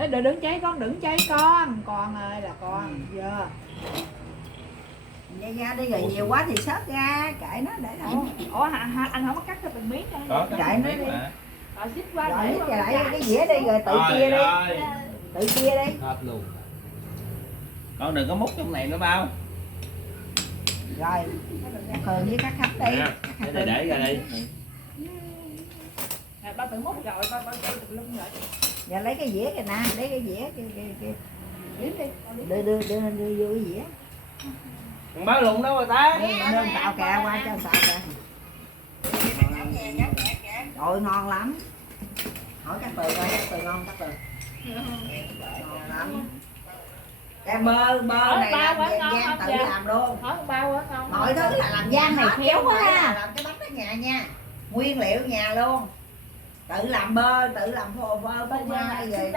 Ê, đừng cháy con ơi là con giờ Ra đi rồi nhiều quá thì xớt ra, kệ nó để đâu. ủa anh không có cắt cho từng miếng Kệ nó đi. rồi xích qua Rồi để lấy lại cái dĩa đi rồi tự chia đi. Tự chia đi. Hết luôn. Con đừng có múc trong này nữa bao. Rồi, Thường với các khách đi. Để ra đi. ba tự múc rồi ba chơi tùm lum rồi. Giờ lấy cái dĩa kìa nè, lấy cái dĩa kìa. Điểm đi. Đưa vô cái dĩa. Thằng báo lụng đâu rồi ta? Đưa xào kè qua cho xào kè. Trời ngon lắm. Hỏi các Từ coi, các Từ ngon các Từ. Ngon lắm. Cái bơ này làm Giang tự làm luôn. Hỏi bao quá ngon. Mọi thứ là làm Giang này khéo quá ha. Làm cái bánh ở nhà nha. Nguyên liệu nhà luôn. Tự làm bơ, tự làm phô bơ, bơ mai về